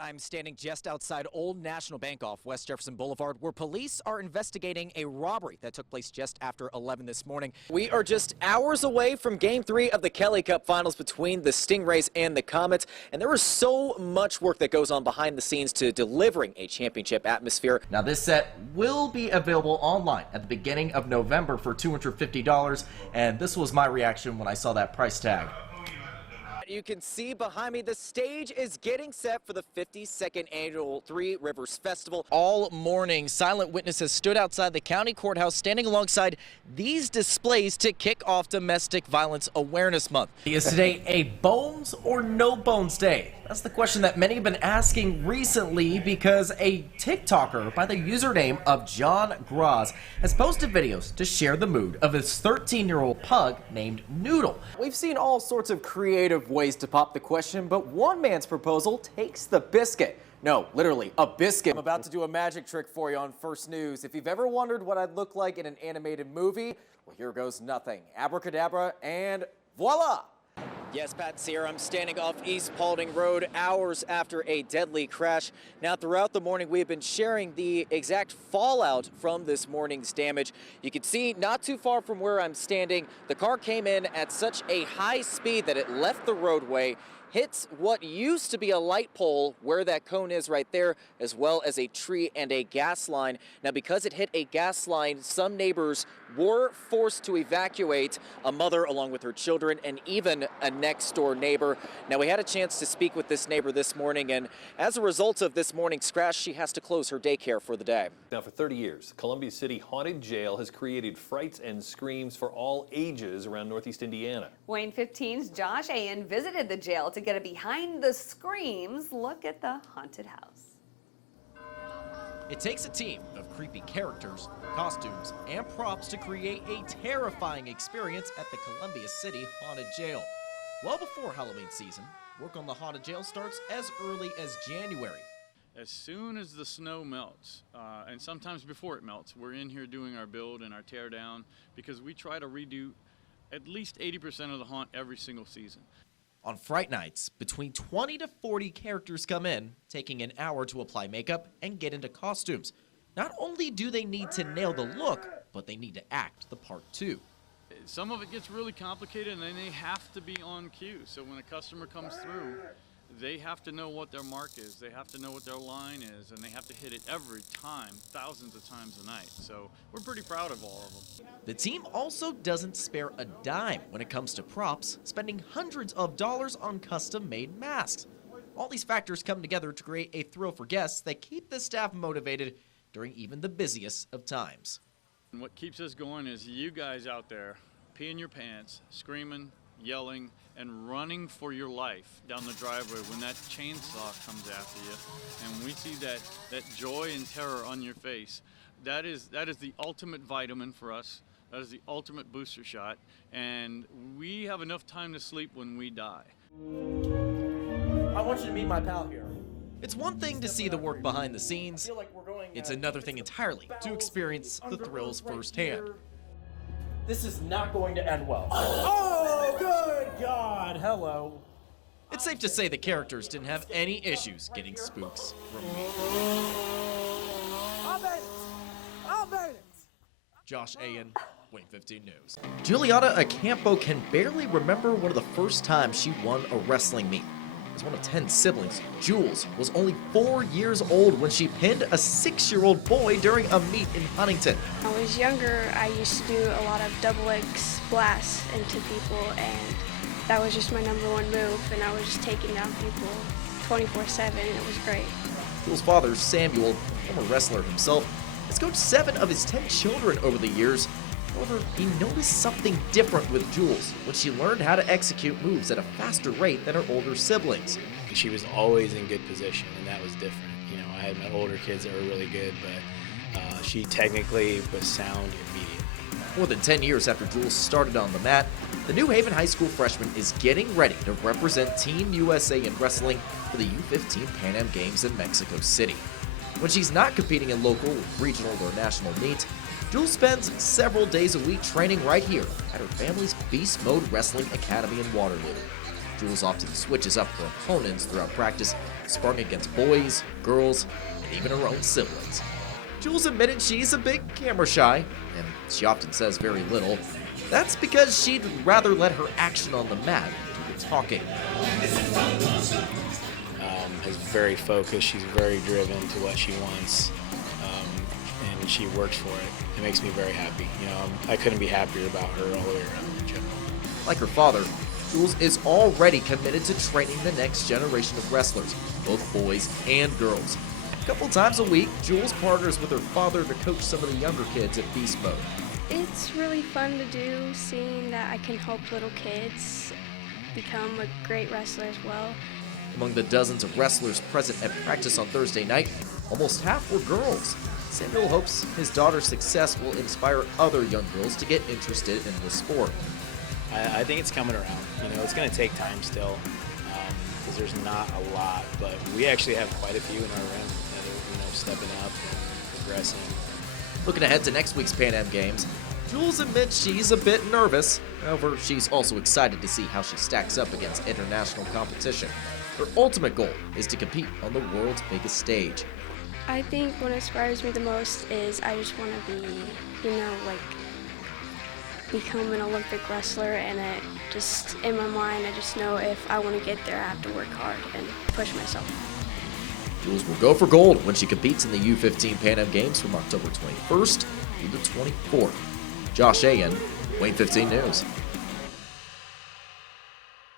I'm standing just outside Old National Bank off West Jefferson Boulevard, where police are investigating a robbery that took place just after 11 this morning. We are just hours away from Game 3 of the Kelly Cup Finals between the Stingrays and the Comets, and there is so much work that goes on behind the scenes to delivering a championship atmosphere. Now, this set will be available online at the beginning of November for $250, and this was my reaction when I saw that price tag. You can see behind me the stage is getting set for the 52nd annual Three Rivers Festival. All morning, silent witnesses stood outside the county courthouse standing alongside these displays to kick off Domestic Violence Awareness Month. Is today a bones or no bones day? That's the question that many have been asking recently because a TikToker by the username of John Graz has posted videos to share the mood of his 13-year-old pug named Noodle. We've seen all sorts of creative ways to pop the question, but one man's proposal takes the biscuit. No, literally, a biscuit. I'm about to do a magic trick for you on First News. If you've ever wondered what I'd look like in an animated movie, well, here goes nothing. Abracadabra, and voila! Yes, Pat Sear, I'm standing off East Paulding Road hours after a deadly crash. Now, throughout the morning, we have been sharing the exact fallout from this morning's damage. You can see not too far from where I'm standing, the car came in at such a high speed that it left the roadway, hits what used to be a light pole where that cone is right there, as well as a tree and a gas line. Now, because it hit a gas line, some neighbors were forced to evacuate, a mother along with her children and even a next door neighbor. Now, we had a chance to speak with this neighbor this morning, and as a result of this morning's crash, she has to close her daycare for the day. Now, for 30 years, Columbia City Haunted Jail has created frights and screams for all ages around Northeast Indiana. WANE 15's Josh Ayen visited the jail to get a behind the screams look at the haunted house. It takes a team of creepy characters, costumes, and props to create a terrifying experience at the Columbia City Haunted Jail. Well before Halloween season, work on the haunted jail starts as early as January. As soon as the snow melts, and sometimes before it melts, we're in here doing our build and our tear down because we try to redo at least 80% of the haunt every single season. On Fright Nights, between 20 to 40 characters come in, taking an hour to apply makeup and get into costumes. Not only do they need to nail the look, but they need to act the part too. Some of it gets really complicated and then they have to be on cue. So when a customer comes through, they have to know what their mark is, they have to know what their line is, and they have to hit it every time, thousands of times a night. So we're pretty proud of all of them. The team also doesn't spare a dime when it comes to props, spending hundreds of dollars on custom-made masks. All these factors come together to create a thrill for guests that keep the staff motivated during even the busiest of times. And what keeps us going is you guys out there peeing your pants, screaming, yelling, and running for your life down the driveway when that chainsaw comes after you, and we see that joy and terror on your face. That is the ultimate vitamin for us. That is the ultimate booster shot, and we have enough time to sleep when we die. I want you to meet my pal here. It's one thing to see the work behind the scenes. It's another thing entirely to experience the thrills firsthand. This is not going to end well. Oh, good God, hello. It's safe to say the characters didn't have any issues getting spooks from me. I'll bet it. Josh Ayen, WANE 15 News. Juliana Acampo can barely remember one of the first times she won a wrestling meet. As one of 10 siblings, Jules was only 4 years old when she pinned a 6-year-old boy during a meet in Huntington. When I was younger, I used to do a lot of double leg blasts into people, and that was just my #1 move, and I was just taking down people 24/7, and it was great. Jules' father, Samuel, former wrestler himself, has coached 7 of his 10 children over the years. However, he noticed something different with Jules when she learned how to execute moves at a faster rate than her older siblings. She was always in good position, and that was different. You know, I had my older kids that were really good, but she technically was sound immediately. More than 10 years after Jules started on the mat, the New Haven High School freshman is getting ready to represent Team USA in wrestling for the U15 Pan Am Games in Mexico City. When she's not competing in local, regional, or national meets, Jules spends several days a week training right here at her family's Beast Mode Wrestling Academy in Waterloo. Jules often switches up her opponents throughout practice, sparring against boys, girls, and even her own siblings. Jules admitted she's a bit camera shy, and she often says very little. That's because she'd rather let her action on the mat do the talking. Is very focused. She's very driven to what she wants, and she works for it. It makes me very happy. You know, I couldn't be happier about her all the way around in general. Like her father, Jules is already committed to training the next generation of wrestlers, both boys and girls. A couple times a week, Jules partners with her father to coach some of the younger kids at Beast Mode. It's really fun to do, seeing that I can help little kids become a great wrestler as well. Among the dozens of wrestlers present at practice on Thursday night, almost half were girls. Samuel hopes his daughter's success will inspire other young girls to get interested in the sport. I think it's coming around. You know, it's going to take time still, because there's not a lot, but we actually have quite a few in our rim that are, you know, stepping up and progressing. Looking ahead to next week's Pan Am Games, Jules admits she's a bit nervous. However, she's also excited to see how she stacks up against international competition. Her ultimate goal is to compete on the world's biggest stage. I think what inspires me the most is I just want to be, you know, like, become an Olympic wrestler, and it just, in my mind, I just know if I want to get there, I have to work hard and push myself. Jules will go for gold when she competes in the U15 Pan Am Games from October 21st through the 24th. Josh Ayen, WANE 15 News.